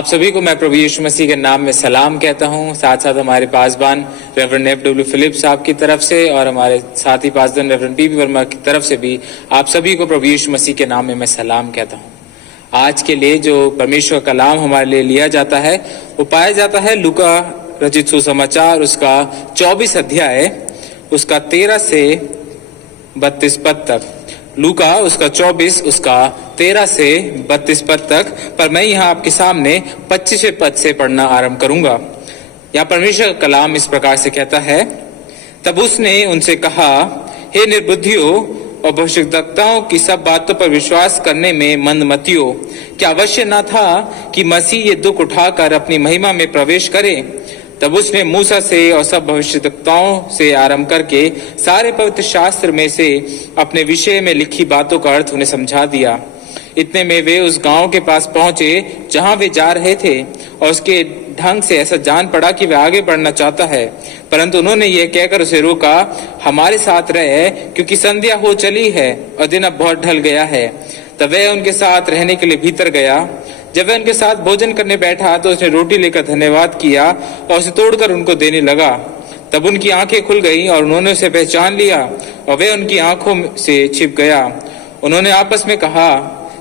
आप सभी को मैं प्रभु यीशु मसीह के नाम में सलाम कहता हूं। साथ साथ हमारे पासबान रेवरेंड F.W. फिलिप्स साहब की तरफ से और हमारे साथी पासबान रेवरेंड P.B. वर्मा की तरफ से भी आप सभी को प्रभु यीशु मसीह के नाम में मैं सलाम कहता हूं। आज के लिए जो परमेश्वर का कलाम हमारे लिए लिया जाता है वो पाया जाता है लूका रचित सुसमाचार उसका 24 अध्याय उसका 13 से 32 पद तक। लूका उसका 24 उसका 13 से 32 पद तक। पर मैं यहाँ आपके सामने 25वें पद से पढ़ना आरंभ करूंगा। यहाँ परमेश्वर का कलाम इस प्रकार से कहता है, तब उसने उनसे कहा, हे निर्बुद्धियों और भविष्यद्वक्ताओं की सब बातों पर विश्वास करने में मंदमतियों, क्या अवश्य न था कि मसीह ये दुख उठाकर अपनी महिमा में प्रवेश करे। तब उसने मूसा से और सब भविष्यद्वक्ताओं से आरंभ करके सारे पवित्र शास्त्र में से अपने विषय में लिखी बातों का अर्थ उन्हें समझा दिया। इतने में वे उस गांव के पास पहुंचे जहां वे जा रहे थे, और उसके ढंग से ऐसा जान पड़ा कि वह आगे बढ़ना चाहता है, परंतु उन्होंने यह कहकर उसे रोका, हमारे साथ रहे, क्योंकि संध्या हो चली है और दिन अब बहुत ढल गया है। तब वह उनके साथ रहने के लिए भीतर गया। जब वह उनके साथ भोजन करने बैठा तो उसने रोटी लेकर धन्यवाद किया और उसे तोड़कर उनको देने लगा। तब उनकी आंखें खुल गईं और उन्होंने उसे पहचान लिया, और वह उनकी आंखों से छिप गया। उन्होंने आपस में कहा,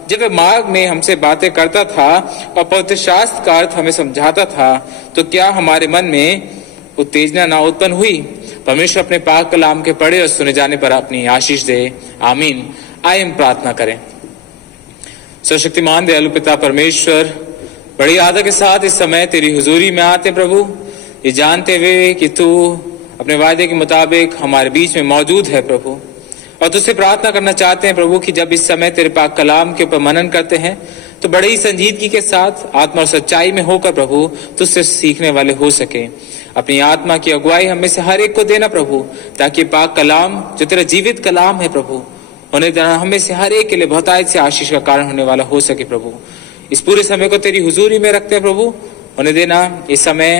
जब वह मार्ग में हमसे बातें करता था और पवित्र शास्त्र का अर्थ हमें समझाता था, तो क्या हमारे मन में उत्तेजना ना उत्पन्न हुई। परमेश्वर अपने पाक कलाम के पढ़े और सुने जाने पर अपनी आशीष दे। आमीन। आइए हम प्रार्थना करें। सर्वशक्तिमान दयालु पिता परमेश्वर, बड़ी आदर के साथ इस समय तेरी हुजूरी में आते प्रभु, ये जानते हुए कि तू अपने वायदे के मुताबिक हमारे बीच में मौजूद है प्रभु, और तुझसे प्रार्थना करना चाहते हैं प्रभु कि जब इस समय तेरे पाक कलाम के ऊपर मनन करते हैं तो बड़ी संजीदगी के साथ आत्मा और सच्चाई में होकर प्रभु तुझसे सीखने वाले हो सके। अपनी आत्मा की अगुवाई हमें से हर एक को देना प्रभु, ताकि पाक कलाम जो तेरा जीवित कलाम है प्रभु उन्हें देना हमें से हर एक के लिए बहुतायत से आशीष का कारण होने वाला हो सके प्रभु। इस पूरे समय को तेरी हुजूरी में रखते हैं प्रभु, उन्हें देना इस समय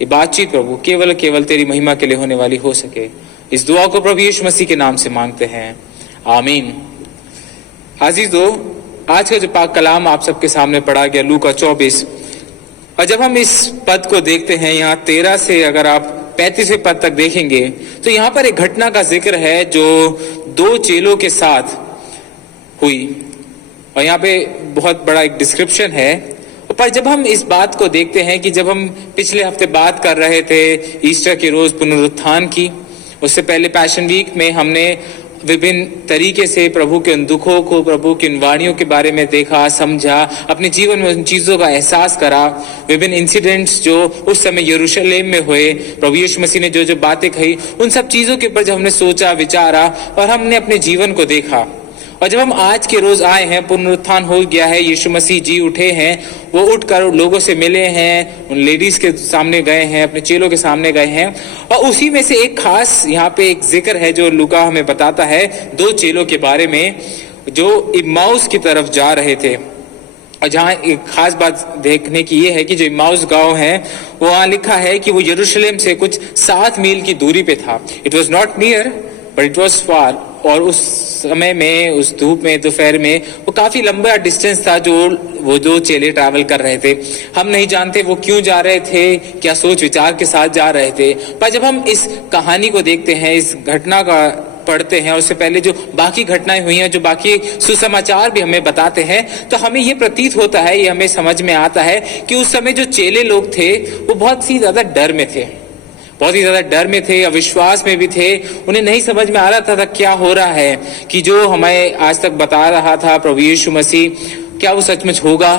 ये बातचीत प्रभु केवल तेरी महिमा के लिए होने वाली हो सके। इस दुआ को प्रभु यीशु मसीह के नाम से मांगते हैं, आमीन। अजीजों, आज का जो पाक कलाम आप सबके सामने पढ़ा गया लूका 24, और जब हम इस पद को देखते हैं यहाँ 13 से अगर आप 35वें पद तक देखेंगे तो यहाँ पर एक घटना का जिक्र है जो 2 चेलों के साथ हुई, और यहाँ पे बहुत बड़ा एक डिस्क्रिप्शन है। पर जब हम इस बात को देखते हैं कि जब हम पिछले हफ्ते बात कर रहे थे ईस्टर के रोज पुनरुत्थान की, उससे पहले पैशन वीक में हमने विभिन्न तरीके से प्रभु के उन दुखों को, प्रभु की उन वाणियों के बारे में देखा, समझा, अपने जीवन में उन चीजों का एहसास करा। विभिन्न इंसिडेंट्स जो उस समय यरूशलेम में हुए, प्रभु यीशु मसीह ने जो जो बातें कही, उन सब चीजों के ऊपर जब हमने सोचा, विचारा और हमने अपने जीवन को देखा। और जब हम आज के रोज आए हैं, पुनरुत्थान हो गया है, यीशु मसीह जी उठे हैं, वो उठकर लोगों से मिले हैं, उन लेडीज के सामने गए हैं, अपने चेलों के सामने गए हैं, और उसी में से एक खास यहाँ पे एक जिक्र है जो लूका हमें बताता है 2 चेलों के बारे में जो इम्माउस की तरफ जा रहे थे। और जहाँ एक खास बात देखने की ये है कि जो इम्माउस गांव है वो वहाँ लिखा है कि वो यरूशलेम से कुछ 7 मील की दूरी पे था। It was not near but it was far. और उस समय में, उस धूप में, दोपहर में वो काफी लंबा डिस्टेंस था जो वो 2 चेले ट्रैवल कर रहे थे। हम नहीं जानते वो क्यों जा रहे थे, क्या सोच विचार के साथ जा रहे थे। पर जब हम इस कहानी को देखते हैं, इस घटना का पढ़ते हैं, उससे पहले जो बाकी घटनाएं हुई हैं, जो बाकी सुसमाचार भी हमें बताते हैं, तो हमें ये प्रतीत होता है, ये हमें समझ में आता है कि उस समय जो चेले लोग थे वो बहुत ही ज्यादा डर में थे, बहुत ही ज्यादा डर में थे, अविश्वास में भी थे। उन्हें नहीं समझ में आ रहा था क्या हो रहा है, कि जो हमें आज तक बता रहा था प्रभु यीशु मसीह, क्या वो सचमुच होगा,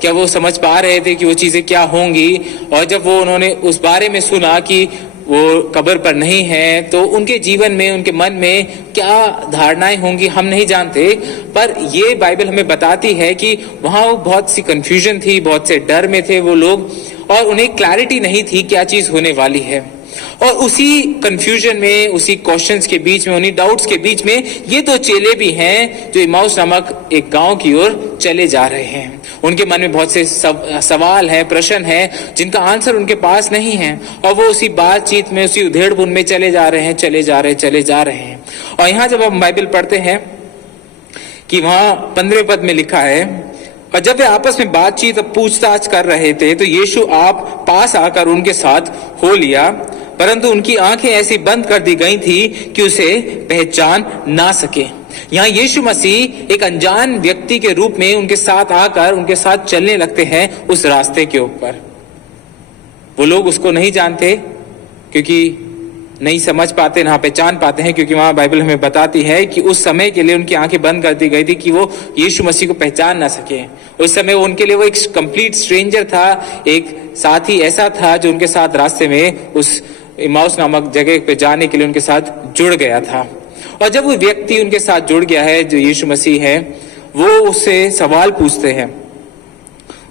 क्या वो समझ पा रहे थे कि वो चीजें क्या होंगी। और जब वो उन्होंने उस बारे में सुना कि वो कब्र पर नहीं है, तो उनके जीवन में, उनके मन में क्या धारणाएं होंगी हम नहीं जानते। पर ये बाइबल हमें बताती है कि वहाँ वो बहुत सी कंफ्यूजन थी, बहुत से डर में थे वो लोग, और उन्हें क्लैरिटी नहीं थी क्या चीज होने वाली है। और उसी कंफ्यूजन में, उसी क्वेश्चंस के बीच में, उन्हीं डाउट्स के बीच में ये 2 चेले भी हैं जो इम्माउस नामक एक गांव की ओर चले जा रहे हैं। उनके मन में बहुत से सवाल हैं, प्रश्न हैं जिनका आंसर उनके पास नहीं है, और वो उसी बातचीत में, उसी उधेड़-बुन में चले जा रहे हैं। और यहाँ जब हम बाइबल पढ़ते हैं कि वहाँ 15वें पद में लिखा है, और जब वे आपस में बातचीत और पूछताछ कर रहे थे तो यीशु आप पास आकर उनके साथ हो लिया, परंतु उनकी आंखें ऐसी बंद कर दी गई थी कि उसे पहचान ना सके। यहाँ यीशु मसीह एक अनजान व्यक्ति के रूप में उनके साथ आकर उनके साथ चलने लगते हैं उस रास्ते के ऊपर। वो लोग उसको नहीं जानते, क्योंकि नहीं समझ पाते, ना पहचान पाते हैं, क्योंकि वहां बाइबल हमें बताती है कि उस समय के लिए उनकी आंखें बंद कर दी गई थी कि वो यीशु मसीह को पहचान ना सके। उस समय उनके लिए वो एक कंप्लीट स्ट्रेंजर था, एक साथी ऐसा था जो उनके साथ रास्ते में उस इमाउस नामक जगह पे जाने के लिए उनके साथ जुड़ गया था। और जब वो व्यक्ति उनके साथ जुड़ गया है, जो यीशु मसीह है, वो उससे सवाल पूछते हैं।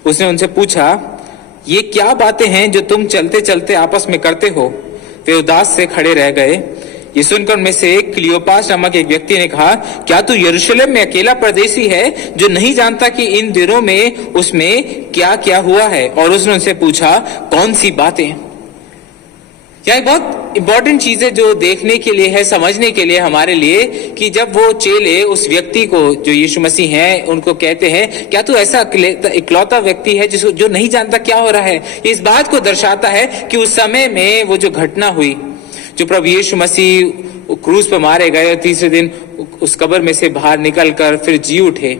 उसने उनसे पूछा, ये क्या बातें हैं जो तुम चलते चलते आपस में करते हो? वे उदास से खड़े रह गए। ये सुनकर उनमें से क्लियोपास नामक एक व्यक्ति ने कहा, क्या तू यरूशलेम में अकेला परदेसी है जो नहीं जानता कि इन दिनों में उसमें क्या क्या हुआ है? और उसने उनसे पूछा, कौन सी बातें? यह बहुत इंपॉर्टेंट चीज है जो देखने के लिए है, समझने के लिए हमारे लिए, कि जब वो चेले उस व्यक्ति को जो यीशु मसीह है उनको कहते हैं, क्या तू ऐसा इकलौता व्यक्ति है जो नहीं जानता क्या हो रहा है? इस बात को दर्शाता है कि उस समय में वो जो घटना हुई, जो प्रभु यीशु मसीह क्रूस पर मारे गए और तीसरे दिन उस कब्र में से बाहर निकलकर फिर जी उठे,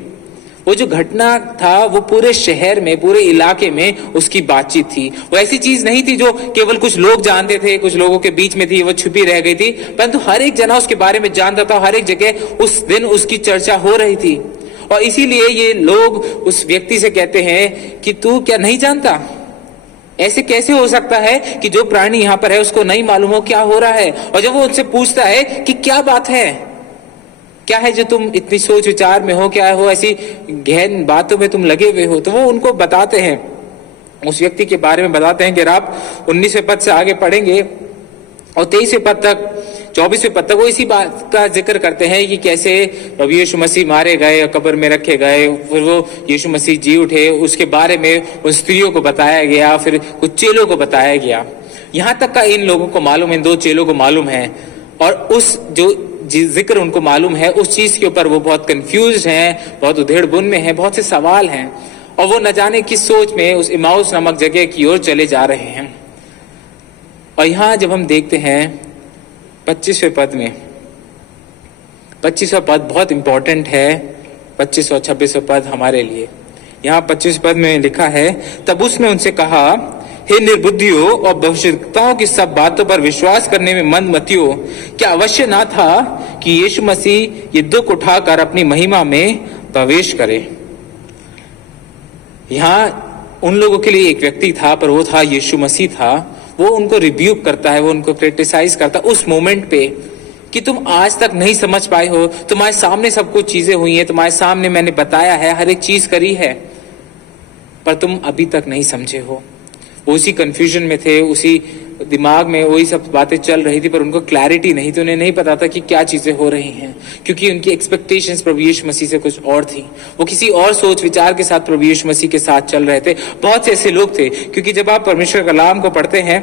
वो जो घटना था वो पूरे शहर में, पूरे इलाके में उसकी बातचीत थी। वो ऐसी चीज नहीं थी जो केवल कुछ लोग जानते थे, कुछ लोगों के बीच में थी, वो छुपी रह गई थी, परंतु हर एक जना उसके बारे में जानता था। हर एक जगह उस दिन उसकी चर्चा हो रही थी। और इसीलिए ये लोग उस व्यक्ति से कहते हैं कि तू क्या नहीं जानता? ऐसे कैसे हो सकता है कि जो प्राणी यहाँ पर है उसको नहीं मालूम हो क्या हो रहा है? और जब वो उनसे पूछता है कि क्या बात है, क्या है जो तुम इतनी सोच विचार में हो, क्या हो ऐसी गहन बातों में तुम लगे हुए हो, तो वो उनको बताते हैं, उस व्यक्ति के बारे में बताते हैं। कि आप 19वें पद से आगे पढ़ेंगे और 23वें पद तक, 24वें पद तक वो इसी बात का जिक्र करते हैं कि कैसे प्रभु यीशु मसीह मारे गए, कब्र में रखे गए, फिर वो यीशु मसीह जी उठे, उसके बारे में उन स्त्रियों को बताया गया, फिर कुछ चेलों को बताया गया। यहाँ तक का इन लोगों को मालूम है, 2 चेलों को मालूम है, और उस जो जिक्र उनको मालूम है उस चीज के ऊपर वो बहुत कंफ्यूज हैं, बहुत उधेड़ बुन में हैं, बहुत से सवाल हैं, और वो न जाने किस सोच में उस इमाउस नामक जगह की ओर चले जा रहे हैं। और यहाँ जब हम देखते हैं 25वें पद में, 25वां पद बहुत इंपॉर्टेंट है, 25 और 26वां पद हमारे लिए। यहाँ 25 पद में लिखा है, तब उसने उनसे कहा, हे निर्बुद्धियों और भविष्यवक्ताओं की सब बातों पर विश्वास करने में मंदमतियों, क्या अवश्य ना था कि यीशु मसीह ये दुख उठाकर अपनी महिमा में प्रवेश करे? यहाँ उन लोगों के लिए एक व्यक्ति था, पर वो था यीशु मसीह था। वो उनको रिब्यूक करता है, वो उनको क्रिटिसाइज करता है उस मोमेंट पे कि तुम आज तक नहीं समझ पाए हो, तुम्हारे सामने सब कुछ चीजें हुई हैं, तुम्हारे सामने मैंने बताया है, हर एक चीज करी है, पर तुम अभी तक नहीं समझे हो। उसी कंफ्यूजन में थे, उसी दिमाग में वही सब बातें चल रही थी, पर उनको क्लैरिटी नहीं थी, उन्हें नहीं पता था कि क्या चीजें हो रही हैं, क्योंकि उनकी एक्सपेक्टेशंस प्रभु यीशु मसीह से कुछ और थी। वो किसी और सोच विचार के साथ प्रभु यीशु मसीह के साथ चल रहे थे। बहुत से ऐसे लोग थे, क्योंकि जब आप परमेश्वर का कलाम को पढ़ते हैं,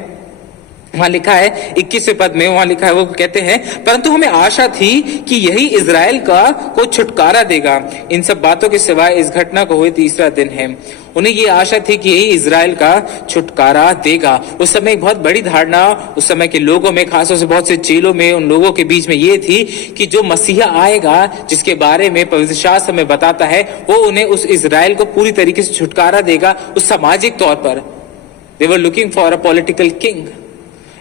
वहां लिखा है 21वें पद में, वहां लिखा है, वो कहते हैं, परंतु हमें आशा थी कि यही इजराइल का को छुटकारा देगा। इन सब बातों के सिवाय इस घटना को हुए 3रा दिन है। उन्हें ये आशा थी कि यही इजराइल का छुटकारा देगा। उस समय एक बहुत बड़ी धारणा उस समय के लोगों में, खासतौर से बहुत से चेलों में, उन लोगों के बीच में ये थी कि जो मसीहा आएगा, जिसके बारे में पवित्र शास्त्र हमें बताता है, वो उन्हें उस इजराइल को पूरी तरीके से छुटकारा देगा। उस सामाजिक तौर पर they were looking for a political king,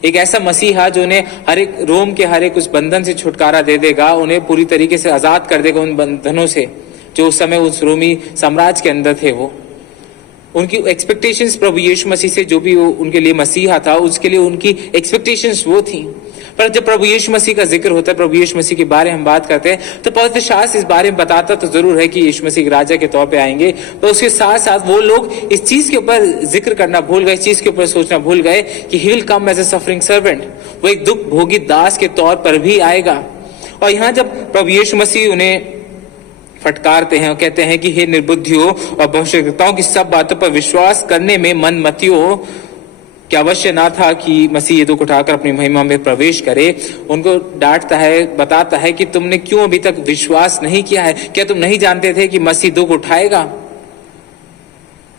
एक ऐसा मसीहा जो उन्हें हर एक रोम के हर एक उस बंधन से छुटकारा दे देगा, उन्हें पूरी तरीके से आजाद कर देगा उन बंधनों से जो उस समय उस रोमी साम्राज्य के अंदर थे। वो उनकी एक्सपेक्टेशंस प्रभु यीशु मसीह से, जो भी उनके लिए मसीहा था, उसके लिए उनकी एक्सपेक्टेशंस वो थी। पर जब प्रभु यीशु मसीह का जिक्र होता है, प्रभु यीशु मसीह के बारे में हम बात करते हैं, तो पवित्र शास्त्र इस बारे में बताता तो जरूर है कि यीशु मसीह राजा के तौर पे आएंगे, पर उसके साथ साथ वो लोग इस चीज के ऊपर जिक्र करना भूल गए, इस चीज के ऊपर सोचना भूल गए कि he will come as a suffering servant, वो एक दुख भोगी दास के तौर पर भी आएगा। और यहाँ जब प्रभु यीशु मसीह उन्हें फटकारते हैं और कहते हैं कि हे निर्बुद्धियों और भविष्यवक्ताओं की सब बातों पर विश्वास करने में मंदमतियों, क्या अवश्य ना था कि मसीह ये दुख उठाकर अपनी महिमा में प्रवेश करे? उनको डांटता है, बताता है कि तुमने क्यों अभी तक विश्वास नहीं किया है? क्या तुम नहीं जानते थे कि मसीह दुख उठाएगा?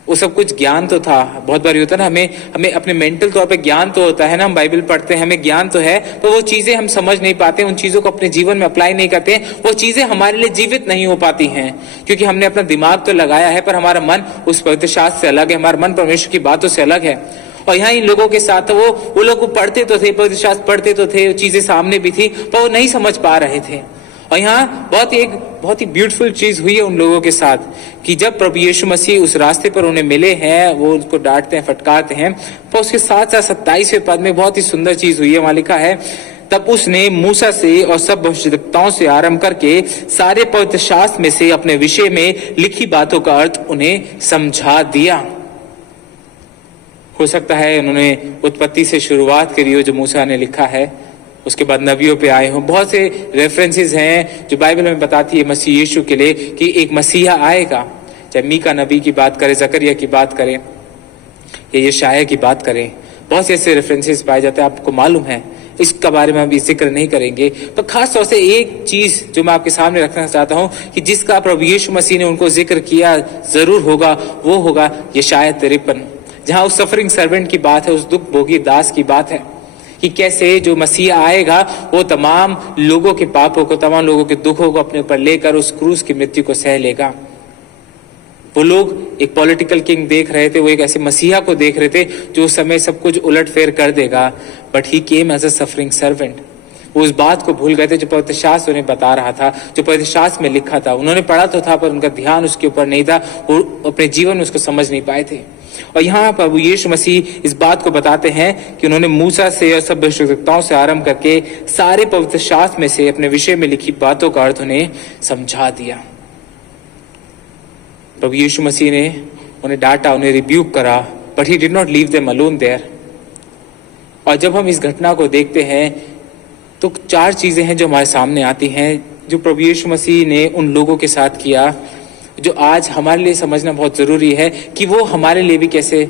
वो सब कुछ ज्ञान तो था। बहुत बार होता है ना, हमें अपने मेंटल तौर पे ज्ञान तो होता है ना, हम बाइबल पढ़ते हैं, हमें ज्ञान तो है, तो वो चीजें हम समझ नहीं पाते, उन चीजों को अपने जीवन में अप्लाई नहीं करते, वो चीजें हमारे लिए जीवित नहीं हो पाती हैं, क्योंकि हमने अपना दिमाग तो लगाया है पर हमारा मन उस पवित्र शास्त्र से अलग है, हमारा मन परमेश्वर की बातों से अलग है। और यहाँ इन लोगों के साथ वो लोग पढ़ते तो थे, पवित्र शास्त्र पढ़ते तो थे, चीजें सामने भी थी, पर वो नहीं समझ पा रहे थे। और यहाँ बहुत ही ब्यूटीफुल चीज हुई है उन लोगों के साथ कि जब प्रभु यीशु मसीह उस रास्ते पर उन्हें मिले हैं, वो उसको डांटते हैं, फटकारते हैं, पर उसके साथ साथ 27वें पद में बहुत ही सुंदर चीज हुई है। वहां लिखा है, तब उसने मूसा से और सब भविष्यवक्ताओं से आरंभ करके सारे पवित्र शास्त्र में से अपने विषय में लिखी बातों का अर्थ उन्हें समझा दिया। हो सकता है उन्होंने उत्पत्ति से शुरुआत करी हो जो मूसा ने लिखा है, उसके बाद नबियों पे आए हों। बहुत से रेफरेंसेस हैं जो बाइबल में बताती है मसीह यीशु के लिए कि एक मसीहा आएगा। चाहे मीका नबी की बात करें, जकरिया की बात करें या यशाया की बात करें, बहुत से ऐसे रेफरेंसेस पाए जाते हैं, आपको मालूम है। इसका बारे में अभी जिक्र नहीं करेंगे, पर खास तौर से एक चीज जो मैं आपके सामने रखना चाहता हूं कि जिसका प्रभु यीशु मसीह ने उनको जिक्र किया जरूर होगा, वो होगा यशाया 53, जहां उस सफरिंग सर्वेंट की बात है, उस दुख भोगी दास की बात है कि कैसे जो मसीह आएगा वो तमाम लोगों के पापों को, तमाम लोगों के दुखों को अपने ऊपर लेकर उस क्रूस की मृत्यु को सह लेगा। वो लोग एक पॉलिटिकल किंग देख रहे थे, वो एक ऐसे मसीहा को देख रहे थे जो उस समय सब कुछ उलटफेर कर देगा, but he came as a suffering servant. वो उस बात को भूल गए थे जो पवित्र शास्त्र उन्हें बता रहा था, जो पवित्र शास्त्र में लिखा था। उन्होंने पढ़ा तो था पर उनका ध्यान उसके ऊपर नहीं था, वो अपने जीवन में उसको समझ नहीं पाए थे। और यहाँ प्रभु यीशु मसीह इस बात को बताते हैं कि उन्होंने मूसा से और सब भविष्यवक्ताओं से आरंभ करके सारे पवित्र शास्त्र में से अपने विषय में लिखी बातों का अर्थ उन्हें समझा दिया। प्रभु यीशु मसीह ने उन्हें डांटा, उन्हें रिब्यूक करा, but he did not leave them alone there. और जब हम इस घटना को देखते हैं तो 4 चीजें हैं जो हमारे सामने आती हैं जो प्रभु यीशु मसीह ने उन लोगों के साथ किया, जो आज हमारे लिए समझना बहुत जरूरी है कि वो हमारे लिए भी कैसे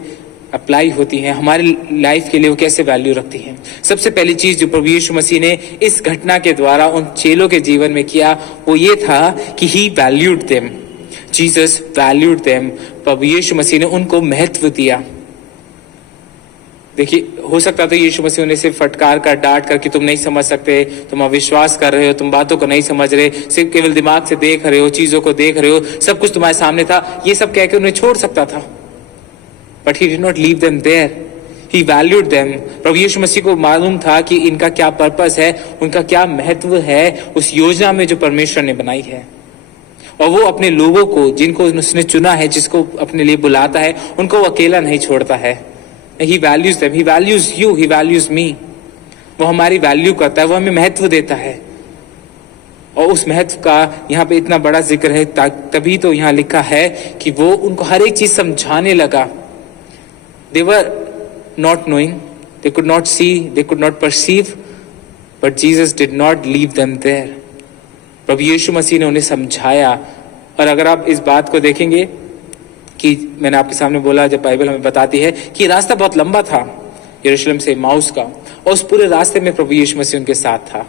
अप्लाई होती हैं, हमारी लाइफ के लिए वो कैसे वैल्यू रखती हैं। सबसे पहली चीज जो प्रभु यीशु मसीह ने इस घटना के द्वारा उन चेलों के जीवन में किया वो ये था कि he valued them. Jesus valued them. प्रभु यीशु मसीह ने उनको महत्व दिया। देखिए, हो सकता था यीशु मसीह उन्हें सिर्फ फटकार कर, डांट कर कि तुम नहीं समझ सकते, तुम अविश्वास कर रहे हो, तुम बातों को नहीं समझ रहे, सिर्फ केवल दिमाग से देख रहे हो, चीजों को देख रहे हो, सब कुछ तुम्हारे सामने था, ये सब कह के उन्हें छोड़ सकता था। But he did not leave them there, he valued them. प्रभु यीशु मसीह को मालूम था कि इनका क्या पर्पस है, उनका क्या महत्व है उस योजना में जो परमेश्वर ने बनाई है। और वो अपने लोगों को, जिनको उसने चुना है, जिसको अपने लिए बुलाता है, उनको वो अकेला नहीं छोड़ता है। He values them, he values you, he values me। वो हमारी वैल्यू करता है, वो हमें महत्व देता है। और उस महत्व का यहाँ पे इतना बड़ा जिक्र है, तभी तो यहाँ लिखा है कि वो उनको हर एक चीज समझाने लगा। They were not knowing, they could not see, they could not perceive, but Jesus did not leave them there। प्रभु यीशु मसीह ने उन्हें समझाया। और अगर आप इस बात को देखेंगे कि मैंने आपके सामने बोला, जब बाइबल हमें बताती है कि रास्ता बहुत लंबा था यरूशलेम से एमाउस का, और उस पूरे रास्ते में प्रभु यीशु मसीह उनके साथ था।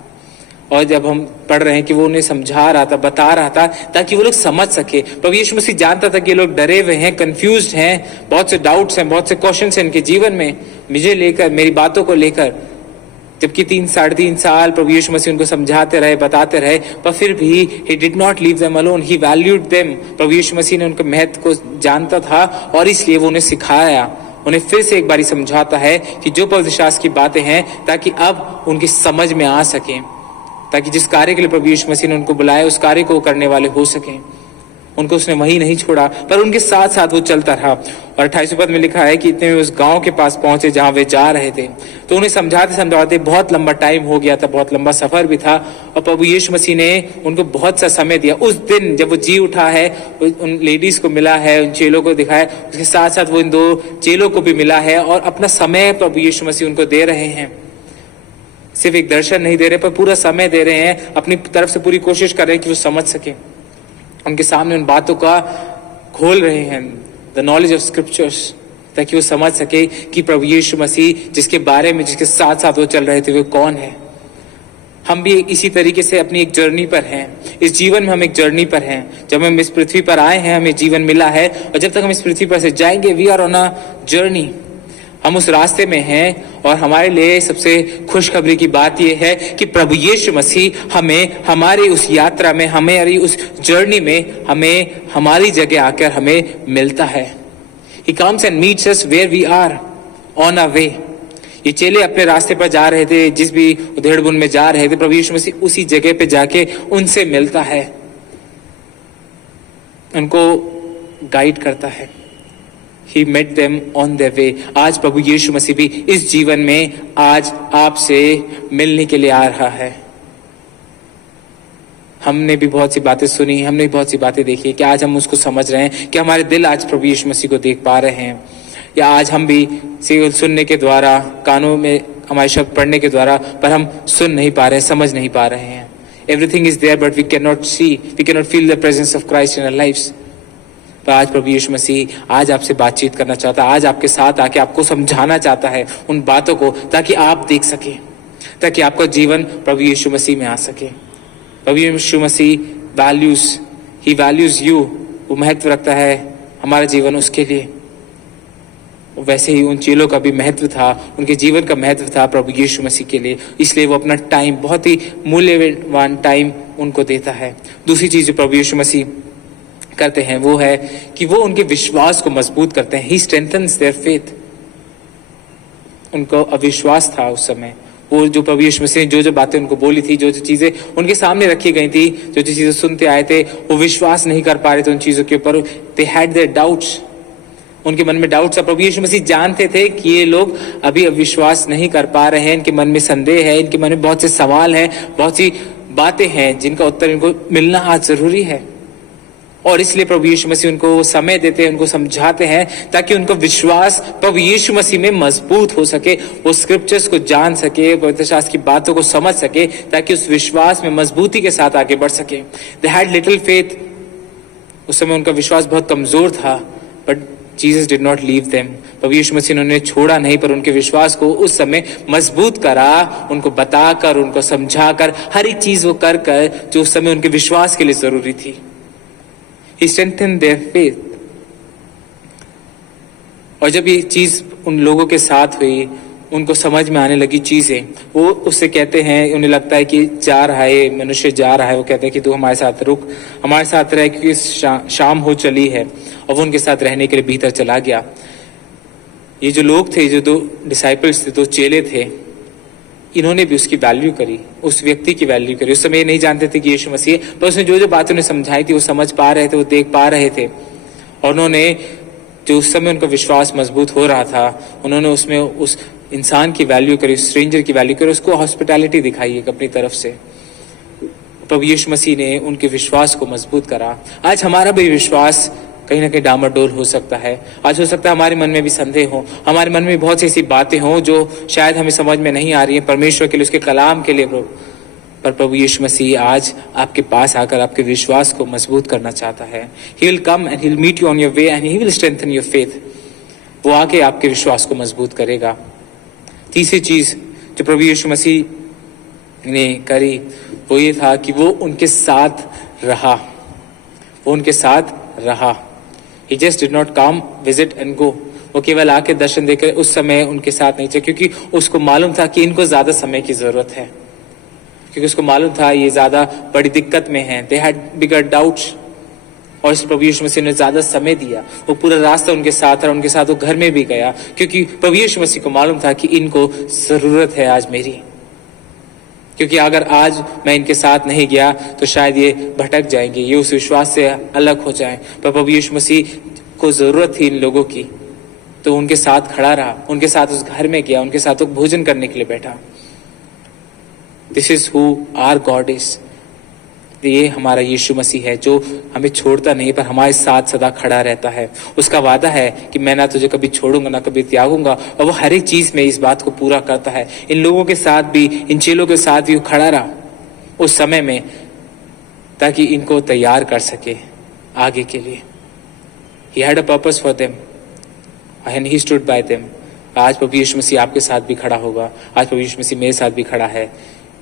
और जब हम पढ़ रहे हैं कि वो उन्हें समझा रहा था, बता रहा था, ताकि वो लोग समझ सके। प्रभु यीशु मसीह जानता था कि ये लोग डरे हुए हैं, कंफ्यूज्ड हैं, बहुत से डाउट्स हैं, बहुत से क्वेश्चंस हैं इनके जीवन में, मुझे लेकर, मेरी बातों को लेकर। जबकि 3-3.5 साल प्रभु यीशु मसीह उनको समझाते रहे, बताते रहे, पर फिर भी he did not leave them alone, he valued them। प्रभु यीशु मसीह ने उनके महत्व को जानता था और इसलिए वो उन्हें सिखाया, उन्हें फिर से एक बारी समझाता है कि जो पवित्र शास्त्र की बातें हैं, ताकि अब उनकी समझ में आ सके, ताकि जिस कार्य के लिए प्रभु यीशु मसीह ने उनको बुलाया उस कार्य को करने वाले हो सकें। उनको उसने वहीं नहीं छोड़ा, पर उनके साथ साथ वो चलता रहा। और 28वें पद में लिखा है कि इतने में उस गांव के पास पहुंचे जहां वे जा रहे थे। तो उन्हें समझाते समझाते बहुत लंबा टाइम हो गया था, बहुत लंबा सफर भी था, और प्रभु यीशु मसीह ने उनको बहुत सा समय दिया। उस दिन जब वो जी उठा है, उन लेडीज को मिला है, उन चेलों को दिखाया, उसके साथ साथ वो इन 2 चेलों को भी मिला है, और अपना समय प्रभु यीशु मसीह उनको दे रहे हैं। सिर्फ एक दर्शन नहीं दे रहे, पर पूरा समय दे रहे हैं, अपनी तरफ से पूरी कोशिश कर रहे हैं कि वो समझ सके। उनके सामने उन बातों का खोल रहे हैं, द नॉलेज ऑफ स्क्रिप्चर्स, ताकि वो समझ सके कि प्रभु यीशु मसीह जिसके बारे में, जिसके साथ साथ वो चल रहे थे, वो कौन है। हम भी इसी तरीके से अपनी एक जर्नी पर हैं। इस जीवन में हम एक जर्नी पर हैं। जब हम इस पृथ्वी पर आए हैं, हमें जीवन मिला है, और जब तक हम इस पृथ्वी पर से जाएंगे, we are on a journey. हम उस रास्ते में हैं, और हमारे लिए सबसे खुशखबरी की बात यह है कि प्रभु यीशु मसीह हमें हमारी उस यात्रा में, हमारी उस जर्नी में, हमें हमारी जगह आकर हमें मिलता है। He comes and meets us where we are on our way. ये चेले अपने रास्ते पर जा रहे थे, जिस भी उधेड़बुन में जा रहे थे, प्रभु यीशु मसीह उसी जगह पे जाके उनसे मिलता है, उनको गाइड करता है। He met them on their way. आज प्रभु यीशु मसीह भी इस जीवन में आज आपसे मिलने के लिए आ रहा है। हमने भी बहुत सी बातें सुनी, हमने भी बहुत सी बातें देखी कि आज हम उसको समझ रहे हैं, कि हमारे दिल आज प्रभु यीशु मसीह को देख पा रहे हैं, या आज हम भी सुनने के द्वारा, कानों में हमारे शब्द पढ़ने के द्वारा, पर हम सुन नहीं पा रहे हैं, समझ नहीं पा रहे हैं। Everything is there but we can not see, we can not feel the presence of Christ in our lives. पर आज प्रभु यीशु मसीह आज आपसे बातचीत करना चाहता है, आज आपके साथ आके आपको समझाना चाहता है उन बातों को, ताकि आप देख सके, ताकि आपका जीवन प्रभु यीशु मसीह में आ सके। प्रभु यीशु मसीह ही वैल्यूज यू, वो महत्व रखता है हमारा जीवन उसके लिए। वैसे ही उन चेलों का भी महत्व था, उनके जीवन का महत्व था प्रभु यीशु मसीह के लिए, इसलिए वो अपना टाइम, बहुत ही मूल्यवान टाइम उनको देता है। दूसरी चीज जो प्रभु यीशु मसीह करते हैं वो है कि वो उनके विश्वास को मजबूत करते हैं। ही स्ट्रेंथन्स देयर फेथ। उनको अविश्वास था उस समय, वो जो प्रभु यीशु मसीह ने जो बातें उनको बोली थी, जो चीजें उनके सामने रखी गई थी, जो चीजें सुनते आए थे, वो विश्वास नहीं कर पा रहे थे उन चीजों के ऊपर। दे हैड देयर डाउट्स, उनके मन में डाउट्स था। प्रभु यीशु मसीह जानते थे कि ये लोग अभी अविश्वास नहीं कर पा रहे हैं, इनके मन में संदेह है, इनके मन में बहुत से सवाल हैं, बहुत सी बातें हैं जिनका उत्तर इनको मिलना आज जरूरी है। और इसलिए प्रभु यीशु मसीह उनको समय देते हैं, उनको समझाते हैं, ताकि उनको विश्वास प्रभु यीशु मसीह में मजबूत हो सके, वो स्क्रिप्चर्स को जान सके, पवित्र शास्त्र की बातों को समझ सके, ताकि उस विश्वास में मजबूती के साथ आगे बढ़ सके। They had little faith. उस समय उनका विश्वास बहुत कमजोर था, but Jesus did not leave them. प्रभु यीशु मसीह ने उन्हें छोड़ा नहीं, पर उनके विश्वास को उस समय मजबूत करा, उनको बताकर, उनको समझाकर, हर एक चीज वो कर जो उस समय उनके विश्वास के लिए जरूरी थी। He strengthened their faith. और जब ये चीज उन लोगों के साथ हुई, उनको समझ में आने लगी चीजें, वो उससे कहते हैं, उन्हें लगता है कि जा रहा है, मनुष्य जा रहा है, वो कहते हैं कि तू हमारे साथ रुक, हमारे साथ रह, क्योंकि शाम हो चली है। और वो उनके साथ रहने के लिए भीतर चला गया। ये जो लोग थे, जो दो डिसाइपल्स थे, दो चेले थे, इन्होंने भी उसकी वैल्यू करी, उस व्यक्ति की वैल्यू करी। उस समय ये नहीं जानते थे कि यीशु मसीह, पर उसने जो बातें उन्हें समझाई थी, वो समझ पा रहे थे, वो देख पा रहे थे। और उन्होंने, जो उस समय उनका विश्वास मजबूत हो रहा था, उन्होंने उसमें उस इंसान की वैल्यू करी, स्ट्रेंजर की वैल्यू करी, उसको हॉस्पिटैलिटी दिखाई एक अपनी तरफ से। प्रभु यीशु मसीह ने उनके विश्वास को मजबूत करा। आज हमारा भी विश्वास कहीं ना कहीं डामाडोल हो सकता है। आज हो सकता है हमारे मन में भी संदेह हो, हमारे मन में बहुत सी ऐसी बातें हों जो शायद हमें समझ में नहीं आ रही है परमेश्वर के लिए, उसके कलाम के लिए। पर प्रभु यीशु मसीह आज आपके पास आकर आपके विश्वास को मजबूत करना चाहता है। He will come and he will meet you on your way and he will strengthen your faith. वो आके आपके विश्वास को मजबूत करेगा। तीसरी चीज जो प्रभु यीशु मसीह ने करी वो ये था कि वो उनके साथ रहा। वो उनके साथ रहा। He just did not come, visit and go. वो केवल आके दर्शन देकर उस समय उनके साथ नहीं थे, क्योंकि उसको मालूम था कि इनको ज्यादा समय की जरूरत है, क्योंकि उसको मालूम था ये ज्यादा बड़ी दिक्कत में है। They had bigger doubts. और इस प्रभु यीशु मसीह ने ज्यादा समय दिया। वो पूरा रास्ता उनके साथ रहा, उनके साथ वो घर में भी गया, क्योंकि प्रभु यीशु मसीह को मालूम था कि इनको जरूरत है आज मेरी। क्योंकि अगर आज मैं इनके साथ नहीं गया तो शायद ये भटक जाएंगे, ये उस विश्वास से अलग हो जाएं। पर प्रभु यीशु मसीह को जरूरत थी इन लोगों की, तो उनके साथ खड़ा रहा, उनके साथ उस घर में गया, उनके साथ वो भोजन करने के लिए बैठा। This is who our God is. ये हमारा यीशु मसीह है जो हमें छोड़ता नहीं, पर हमारे साथ सदा खड़ा रहता है। उसका वादा है कि मैं ना तुझे कभी छोड़ूंगा ना कभी त्यागूंगा, और वो हर एक चीज में इस बात को पूरा करता है। इन लोगों के साथ भी, इन चेलों के साथ भी वो खड़ा रहा उस समय में, ताकि इनको तैयार कर सके आगे के लिए। He had a purpose for them and he stood by them। आज प्रभु यीशु मसीह आपके साथ भी खड़ा होगा। आज प्रभु यीशु मसीह मेरे साथ भी खड़ा है।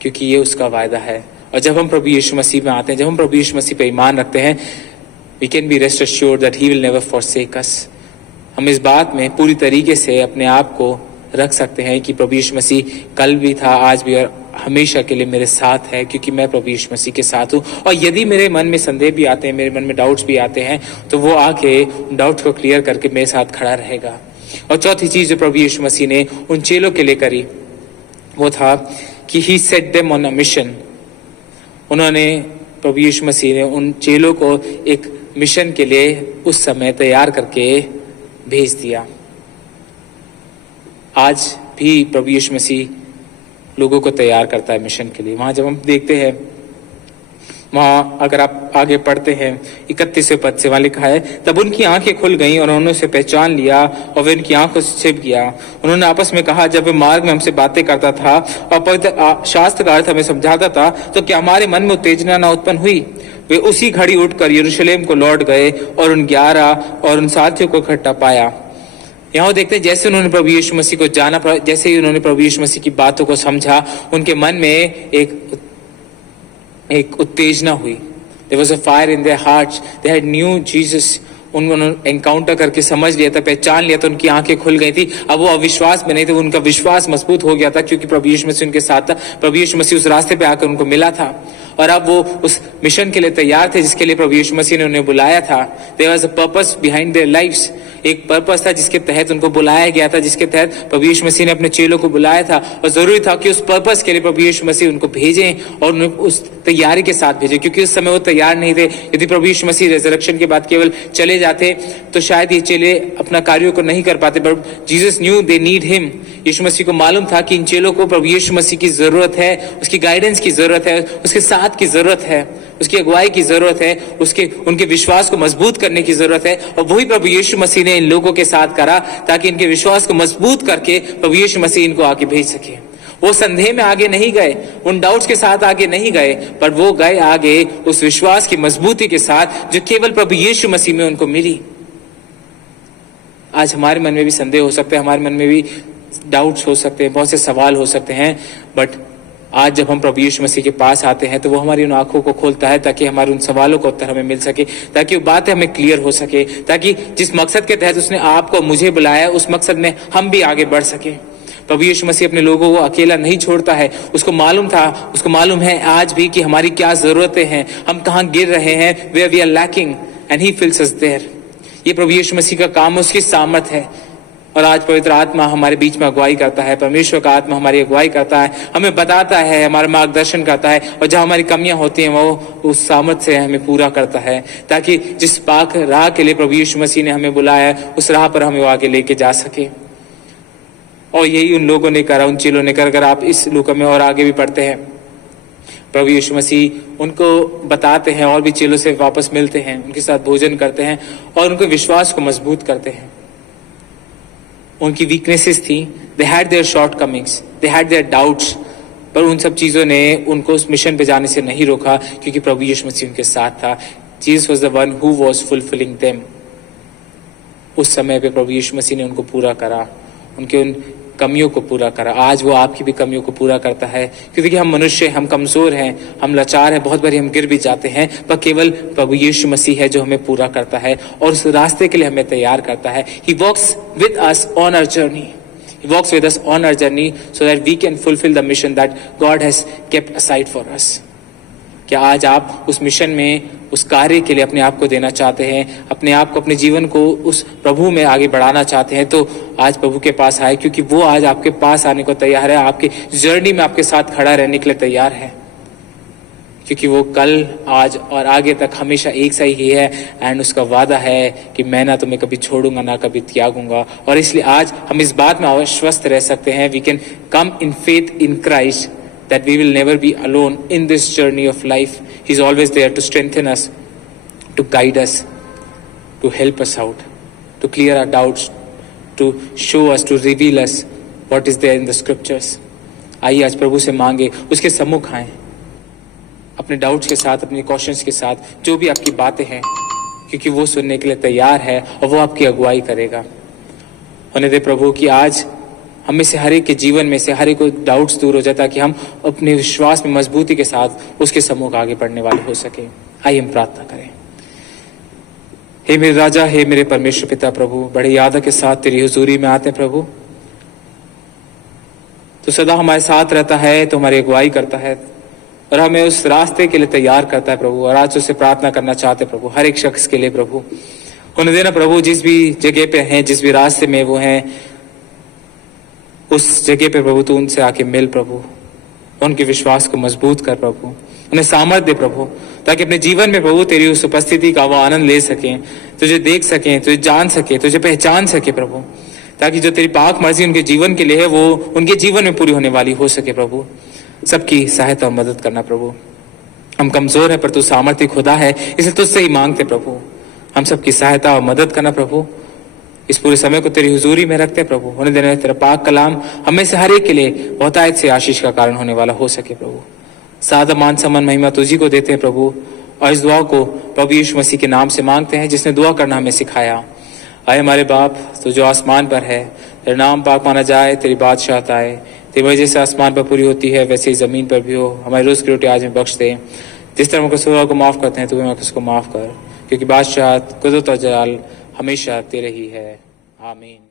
क्योंकि ये उसका वायदा है। और जब हम प्रभु यीशु मसीह में आते हैं, जब हम प्रभु यीशु मसीह पे ईमान रखते हैं, we can be rest assured that he will never forsake us। हम इस बात में पूरी तरीके से अपने आप को रख सकते हैं कि प्रभु यीशु मसीह कल भी था, आज भी और हमेशा के लिए मेरे साथ है, क्योंकि मैं प्रभु यीशु मसीह के साथ हूँ। और यदि मेरे मन में संदेह भी आते हैं, मेरे मन में डाउट्स भी आते हैं, तो वो आके डाउट्स को क्लियर करके मेरे साथ खड़ा रहेगा। और चौथी चीज जो प्रभु यीशु मसीह ने उन चेलों के लिए करी, वो था कि he set them on a mission. उन्होंने, प्रभु यीशु मसीह ने उन चेलों को एक मिशन के लिए उस समय तैयार करके भेज दिया। आज भी प्रभु यीशु मसीह लोगों को तैयार करता है मिशन के लिए। वहां जब हम देखते हैं, वहां अगर आप आगे पढ़ते हैं 31वें पद से, वहां लिखा है, तब उनकी आंखें खुल गईं और उन्होंने उसे पहचान लिया और वे उनकी आंखों से छिप गया। उन्होंने आपस में कहा, जब वे मार्ग में हमसे बातें करता था और पवित्र शास्त्र का अर्थ हमें समझाता था, तो क्या हमारे मन में उत्तेजना न उत्पन्न हुई? वे उसी घड़ी उठकर यरूशलेम को लौट गए और उन 11 और उन साथियों को इकट्ठा पाया। यहाँ देखते हैं जैसे उन्होंने प्रभु यीशु मसीह को जाना, जैसे ही उन्होंने प्रभु यीशु मसीह की बातों को समझा, उनके मन में एक उत्तेजना हुई। There was a fire in their hearts. They had knew Jesus. उन्होंने एनकाउंटर करके समझ लिया था, पहचान लिया था, उनकी आंखें खुल गई थी। अब वो अविश्वास में नहीं थे, उनका विश्वास मजबूत हो गया था, क्योंकि प्रभु यीशु मसीह उनके साथ था। प्रभु यीशु मसीह उस रास्ते पे आकर उनको मिला था और अब वो उस मिशन के लिए तैयार थे जिसके लिए प्रभु यीशु मसीह ने उन्हें बुलाया था। There was a purpose behind their lives. एक पर्पस था जिसके तहत उनको बुलाया गया था, जिसके तहत प्रभु यीशु मसीह ने अपने चेलों को बुलाया था। और जरूरी था कि उस पर्पस के लिए प्रभु यीशु मसीह उनको भेजें और उन्हें उस तैयारी के साथ भेजें, क्योंकि उस समय वो तैयार नहीं थे। यदि प्रभु यीशु मसीह रिजरेक्शन के बाद केवल चले जाते तो शायद ये चेले अपना कार्यों को नहीं कर पाते। But Jesus knew they need him. यीशु मसीह को मालूम था कि इन चेलों को प्रभु यीशु मसीह की जरूरत है, उसकी गाइडेंस की जरूरत है, उसके साथ की जरूरत है, उसकी अगुवाई की जरूरत है, उनके विश्वास को मजबूत करने की जरूरत है। और वही प्रभु यीशु मसीह ने इन लोगों के साथ करा, ताकि इनके विश्वास को मजबूत करके प्रभु यीशु मसीह इनको आगे भेज सके। वो संदेह में आगे नहीं गए, उन डाउट्स के साथ आगे नहीं गए, पर वो गए आगे उस विश्वास की मजबूती के साथ जो केवल प्रभु यीशु मसीह में उनको मिली। आज हमारे मन में भी संदेह हो सकते हैं, हमारे मन में भी डाउट्स हो सकते हैं, बहुत से सवाल हो सकते हैं, बट आज जब हम प्रभु यीशु मसीह के पास आते हैं तो वो हमारी उन आंखों को खोलता है, ताकि हमारे उन सवालों का उत्तर हमें मिल सके, ताकि वो बातें हमें क्लियर हो सके, ताकि जिस मकसद के तहत उसने आपको मुझे बुलाया उस मकसद में हम भी आगे बढ़ सके। प्रभु यीशु मसीह अपने लोगों को अकेला नहीं छोड़ता है। उसको मालूम था, उसको मालूम है आज भी कि हमारी क्या जरूरतें हैं, हम कहाँ गिर रहे हैं, where we are lacking, and he fills us there. ये प्रभु यीशु मसीह का काम है, उसकी सामर्थ है। और आज पवित्र आत्मा हमारे बीच में अगुवाई करता है, परमेश्वर का आत्मा हमारी अगुवाई करता है, हमें बताता है, हमारा मार्गदर्शन करता है, और जहाँ हमारी कमियां होती हैं वो उस सामर्थ से हमें पूरा करता है, ताकि जिस पाक राह के लिए प्रभु यीशु मसीह ने हमें बुलाया उस राह पर हमें वो आगे लेके जा सके। और यही उन लोगों ने करा, उन चेलों ने कर। अगर आप इस लूका में और आगे भी पढ़ते हैं, प्रभु यीशु मसीह उनको बताते हैं और भी चेलों से वापस मिलते हैं, उनके साथ भोजन करते हैं और उनके विश्वास को मजबूत करते हैं। उनकी वीकनेसेस थी, they had there shortcomings, they had there doubts, पर उन सब चीजों ने उनको उस मिशन पे जाने से नहीं रोका, क्योंकि प्रभु यीशु मसीह उनके साथ था। Jesus was the one who was fulfilling them. उस समय पे प्रभु यीशु मसीह ने उनको पूरा करा, उनके उन कमियों को पूरा करा। आज वो आपकी भी कमियों को पूरा करता है, क्योंकि हम मनुष्य, हम कमजोर हैं, हम लाचार हैं, बहुत बार हम गिर भी जाते हैं, पर केवल प्रभु यीशु मसीह है जो हमें पूरा करता है और उस रास्ते के लिए हमें तैयार करता है। He walks with us on our journey. He walks with us on our journey so that we can fulfill the mission that God has kept aside for us. क्या आज आप उस मिशन में, उस कार्य के लिए अपने आप को देना चाहते हैं, अपने आप को, अपने जीवन को उस प्रभु में आगे बढ़ाना चाहते हैं, तो आज प्रभु के पास आए, क्योंकि वो आज आपके पास आने को तैयार है, आपके जर्नी में आपके साथ खड़ा रहने के लिए तैयार है, क्योंकि वो कल, आज और आगे तक हमेशा एक सा ही है। एंड उसका वादा है कि मैं ना तुम्हें कभी छोड़ूंगा ना कभी त्यागूंगा। और इसलिए आज हम इस बात में आश्वस्त रह सकते हैं, we can come in faith in Christ, that we will never be alone in this journey of life. He's always there to strengthen us, to guide us, to help us out, to clear our doubts, to show us, to reveal us what is there in the scriptures. आइए आज प्रभु से मांगे, उसके सम्मुख आए, अपने doubts के साथ, अपने क्वेश्चंस के साथ, जो भी आपकी बातें हैं, क्योंकि वो सुनने के लिए तैयार है और वो आपकी अगुवाई करेगा। होने दे प्रभु कि आज हम में से हर एक के जीवन में से हर एक को डाउट्स दूर हो जाए, ताकि हम अपने विश्वास में मजबूती के साथ उसके सम्मुख आगे बढ़ने वाले हो सके। आइए हम प्रार्थना करें। हे मेरे राजा, हे मेरे परमेश्वर पिता प्रभु, बड़ी आदर के साथ तेरी हुजूरी में आते हैं प्रभु। तो सदा हमारे साथ रहता है, तो हमारी अगुवाई करता है और हमें उस रास्ते के लिए तैयार करता है प्रभु। और आज उससे प्रार्थना करना चाहते प्रभु, हर एक शख्स के लिए प्रभु, उन्हें देना प्रभु, जिस भी जगह पे हैं, जिस भी रास्ते में वो हैं, उस जगह पे प्रभु तू उनसे आके मिल प्रभु, उनके विश्वास को मजबूत कर प्रभु, उन्हें सामर्थ दे प्रभु, ताकि अपने जीवन में प्रभु तेरी उस उपस्थिति का वो आनंद ले सकें, तुझे देख सकें, तुझे जान सके, तुझे पहचान सके प्रभु, ताकि जो तेरी पाक मर्जी उनके जीवन के लिए है वो उनके जीवन में पूरी होने वाली हो सके प्रभु। सबकी सहायता और मदद करना प्रभु। हम कमजोर हैं पर तू सामर्थ्य खुदा है, इसलिए तुझसे ही मांगते प्रभु, हम सबकी सहायता और मदद करना प्रभु। इस पूरे समय को तेरी हुजूरी में रखते प्रभु, होने देने तेरा पाक कलाम हमें से हर एक के लिए बहुतायत से आशीष का कारण होने वाला हो सके प्रभु। सादा मान सम्मान महिमा तुझी को देते हैं प्रभु, और इस दुआ को प्रभु यीशु मसीह के नाम से मांगते हैं, जिसने दुआ करना हमें सिखाया। आए हमारे बाप, तू जो आसमान पर है, तेरा नाम पाक माना जाए, तेरी बादशाहत आए, तेरी वजह से आसमान पर पूरी होती है, वैसे ही जमीन पर भी हो। हमारी रोज की रोटी आज में बख्श दे, जिस तरह हम कसूरों को माफ करते हैं तू भी उसको माफ कर, क्योंकि बादशाहत, कुदरत और जलाल हमेशा तेरे ही है। आमीन।